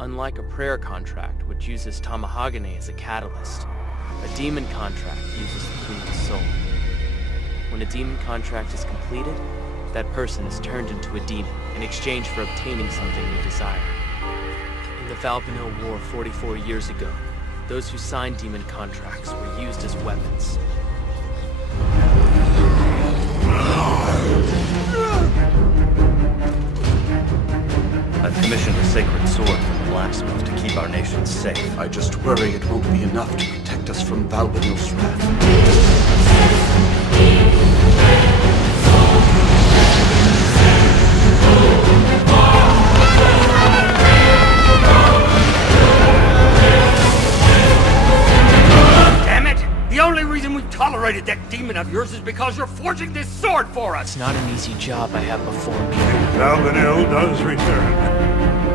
Unlike a prayer contract, which uses Tamahagane as a catalyst, a demon contract uses the human soul. When a demon contract is completed, that person is turned into a demon in exchange for obtaining something they desire. In the Valbano War 44 years ago, those who signed demon contracts were used as weapons. I've commissioned a sacred sword from the blacksmith to keep our nation safe. I just worry it won't be enough to protect us from Valbano's wrath. Damn it! The only reason we tolerated that demon of yours is because you're forging this sword for us! It's not an easy job I have before me. Valbanil does return.